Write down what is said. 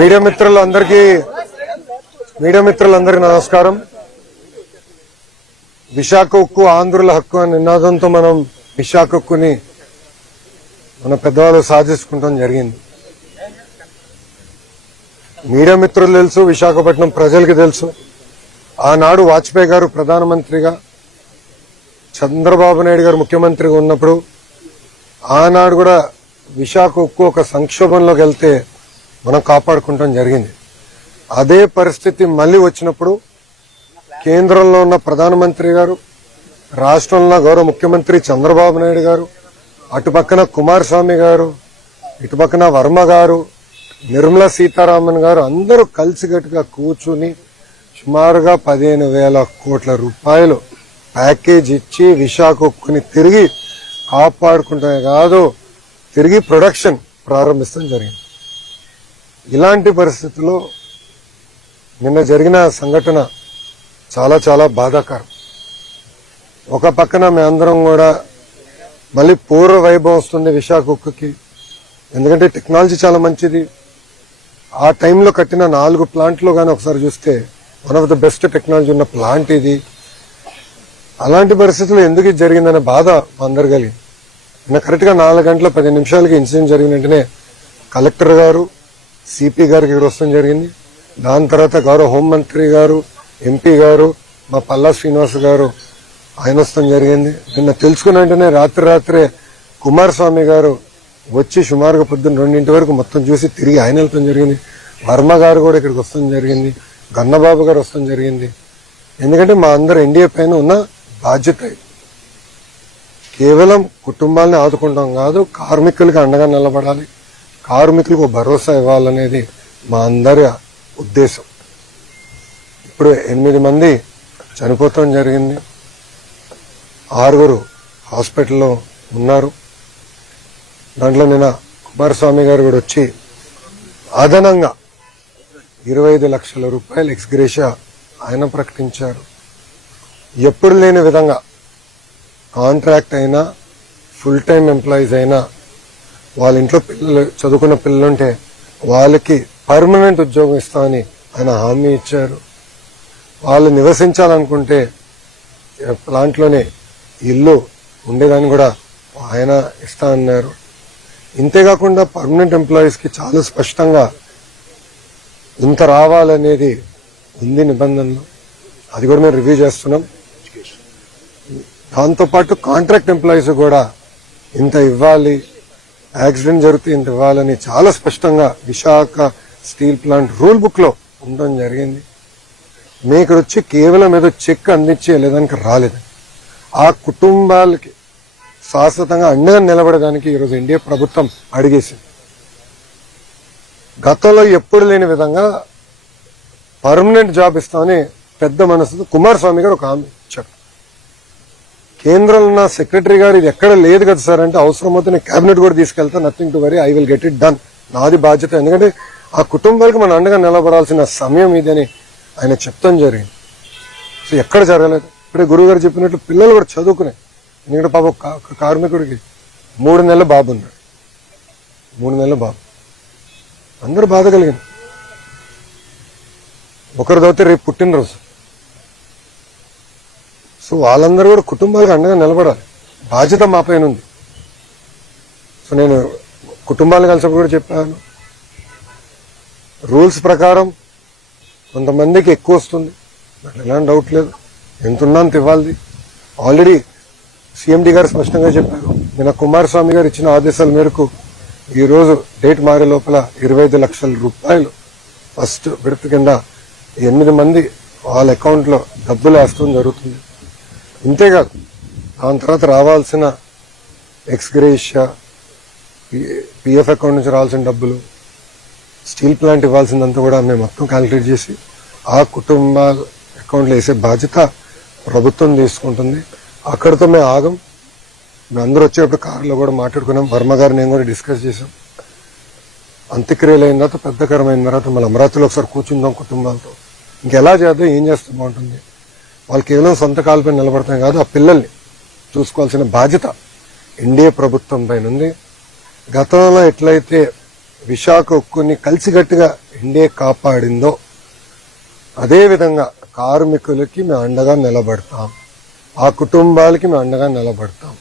Media మిత్రులందరికీ నమస్కారం. విశాఖ ఉక్కు ఆంధ్రుల హక్కు అనే నినాదంతో మనం విశాఖ ఉక్కుని మన పెద్దవాళ్ళు సాధించుకుంటాం జరిగింది. మీడియా మిత్రులు తెలుసు, విశాఖపట్నం ప్రజలకి తెలుసు. ఆనాడు వాజ్పేయి గారు ప్రధానమంత్రిగా, చంద్రబాబు నాయుడు గారు ముఖ్యమంత్రిగా ఉన్నప్పుడు ఆనాడు కూడా విశాఖ ఉక్కు ఒక సంక్షోభంలోకి వెళ్తే మనం కాపాడుకుంటాం జరిగింది. అదే పరిస్థితి మళ్లీ వచ్చినప్పుడు కేంద్రంలో ఉన్న ప్రధానమంత్రి గారు, రాష్ట్రంలో గౌరవ ముఖ్యమంత్రి చంద్రబాబు నాయుడు గారు, అటుపక్కన కుమారస్వామి గారు, ఇటుపక్కన వర్మ గారు, నిర్మలా సీతారామన్ గారు అందరూ కలిసికట్టుగా కూర్చుని సుమారుగా 15,000 కోట్ల రూపాయలు ప్యాకేజ్ ఇచ్చి విశాఖ ఉక్కుని తిరిగి కాపాడుకుంటమే కాదు, తిరిగి ప్రొడక్షన్ ప్రారంభించడం జరిగింది. ఇలాంటి పరిస్థితుల్లో నిన్న జరిగిన సంఘటన చాలా చాలా బాధాకరం. ఒక పక్కన మేమందరం కూడా మళ్ళీ పూర్వ వైభవం వస్తుంది విశాఖ ఉక్కుకి. ఎందుకంటే టెక్నాలజీ చాలా మంచిది. ఆ టైంలో కట్టిన 4 ప్లాంట్లు కానీ ఒకసారి చూస్తే one of the best technology ఉన్న ప్లాంట్ ఇది. అలాంటి పరిస్థితుల్లో ఎందుకు ఇది జరిగిందనే బాధ అందరు కలిగింది. నిన్న కరెక్ట్ గా 4 గంటల 10 నిమిషాలకి ఇన్సిడెంట్ జరిగిన వెంటనే కలెక్టర్ గారు, సిపి గారికి ఇక్కడ వస్తాం జరిగింది. దాని తర్వాత గౌరవ హోంమంత్రి గారు, ఎంపీ గారు, మా పల్లా శ్రీనివాస్ గారు ఆయన వస్తాం జరిగింది. నిన్న తెలుసుకున్న వెంటనే రాత్రే కుమారస్వామి గారు వచ్చి సుమారుగా పొద్దున్న 2 వరకు మొత్తం చూసి తిరిగి ఆయన వెళ్తాం జరిగింది. వర్మ గారు కూడా ఇక్కడికి వస్తాం జరిగింది. గన్నబాబు గారు వస్తాం జరిగింది. ఎందుకంటే మా అందరు ఎన్డీఏ పైన ఉన్న బాధ్యత కేవలం కుటుంబాలని ఆదుకుంటాం కాదు, కార్మికులకి అండగా నిలబడాలి, కార్మికులకు భరోసా ఇవ్వాలనేది మా అందరి ఉద్దేశం. ఇప్పుడు 8 మంది చనిపోవటం జరిగింది, 6 హాస్పిటల్లో ఉన్నారు. దాంట్లో నిన్న కుమారస్వామి గారు కూడా వచ్చి అదనంగా 25 లక్షల రూపాయలు ఎక్స్గ్రేషియా ఆయన ప్రకటించారు. ఎప్పుడు లేని విధంగా కాంట్రాక్ట్ అయినా, ఫుల్ టైం ఎంప్లాయీస్ అయినా, వాళ్ళ ఇంట్లో పిల్లలు చదువుకున్న పిల్లలుంటే వాళ్ళకి పర్మనెంట్ ఉద్యోగం ఇస్తామని ఆయన హామీ ఇచ్చారు. వాళ్ళు నివసించాలనుకుంటే ప్లాంట్లోనే ఇల్లు ఉండేదాన్ని కూడా ఆయన ఇస్తా అన్నారు. ఇంతేకాకుండా పర్మనెంట్ ఎంప్లాయీస్ కి చాలా స్పష్టంగా ఇంత రావాలనేది ఉంది నిబంధనలు. అది కూడా మేము రివ్యూ చేస్తున్నాం. దాంతోపాటు కాంట్రాక్ట్ ఎంప్లాయీస్ కూడా ఇంత ఇవ్వాలి, యాక్సిడెంట్ జరిగితే ఇంత ఇవ్వాలని చాలా స్పష్టంగా Visakha steel plant rule book లో ఉండడం జరిగింది. మేము ఇక్కడ వచ్చి కేవలం ఏదో చెక్ అందించి వెళ్ళేదానికి రాలేదు. ఆ కుటుంబాలకి శాశ్వతంగా అండగా నిలబడడానికి ఈరోజు ఎన్డీఏ ప్రభుత్వం అడిగేసింది. గతంలో ఎప్పుడు లేని విధంగా పర్మనెంట్ జాబ్ ఇస్తామని పెద్ద మనసుతో కుమారస్వామి గారు ఒక హామీ ఇచ్చారు. కేంద్రంలో ఉన్న సెక్రటరీ గారు ఇది ఎక్కడ లేదు కదా సార్ అంటే, అవసరమైతే నేను కేబినెట్ కూడా తీసుకెళ్తా, nothing to worry, I will get it done, నాది బాధ్యత. ఎందుకంటే ఆ కుటుంబాలకు మన అండగా నిలబడాల్సిన సమయం ఇదని ఆయన చెప్తాం జరిగింది. సో ఎక్కడ జరగలేదు. ఇప్పుడే గురువు గారు చెప్పినట్లు పిల్లలు కూడా చదువుకున్నాయి. ఎందుకంటే పాప కార్మికుడికి 3 నెలల బాబు ఉన్నాడు. 3 నెలల బాబు అందరూ బాధ కలిగింది. ఒకరు చదివితే రేపు పుట్టినరోజు. సో వాళ్ళందరూ కూడా కుటుంబాలకు అండగా నిలబడాలి, బాధ్యత మా పైన ఉంది. సో నేను కుటుంబాలను కలిసినప్పుడు కూడా చెప్పాను, రూల్స్ ప్రకారం కొంతమందికి ఎక్కువ వస్తుంది, నాకు ఎలాంటి డౌట్ లేదు, ఎంత ఉన్నా అంత ఇవ్వాలి. ఆల్రెడీ సీఎండీ గారు స్పష్టంగా చెప్పారు. నిన్న కుమారస్వామి గారు ఇచ్చిన ఆదేశాల మేరకు ఈ రోజు డేట్ మారే లోపల 25 లక్షల రూపాయలు ఫస్ట్ విడత కింద 8 మంది వాళ్ళ అకౌంట్ లో డబ్బులు వేస్తడం జరుగుతుంది. ఇంతేకాదు దాని తర్వాత రావాల్సిన ఎక్స్గ్రేషియా, పిఎఫ్ అకౌంట్ నుంచి రావాల్సిన డబ్బులు, స్టీల్ ప్లాంట్ ఇవ్వాల్సిందంతా కూడా మేము మొత్తం క్యాలిక్యులేట్ చేసి ఆ కుటుంబాల అకౌంట్లో వేసే బాధ్యత ప్రభుత్వం తీసుకుంటుంది. అక్కడితో మేము ఆగం. మేము అందరూ వచ్చేటప్పుడు కారులో కూడా మాట్లాడుకున్నాం. వర్మ గారు నేను కూడా డిస్కస్ చేశాం. అంత్యక్రియలు అయిన తర్వాత, పెద్దకరమైన తర్వాత మళ్ళీ అమరావతిలో ఒకసారి కూర్చుందాం కుటుంబాలతో, ఇంకెలా చేద్దాం, ఏం చేస్తే బాగుంటుంది. వాళ్ళు కేవలం సొంత కాళ్ళపై నిలబడతాం కాదు, ఆ పిల్లల్ని చూసుకోవాల్సిన బాధ్యత ఎన్డీఏ ప్రభుత్వం పైన ఉంది. గతంలో ఎట్లయితే విశాఖ ఉక్కుని కలిసికట్టుగా ఎన్డీఏ కాపాడిందో అదేవిధంగా కార్మికులకి మేము అండగా నిలబడతాం, ఆ కుటుంబాలకి మేము అండగా నిలబడతాం.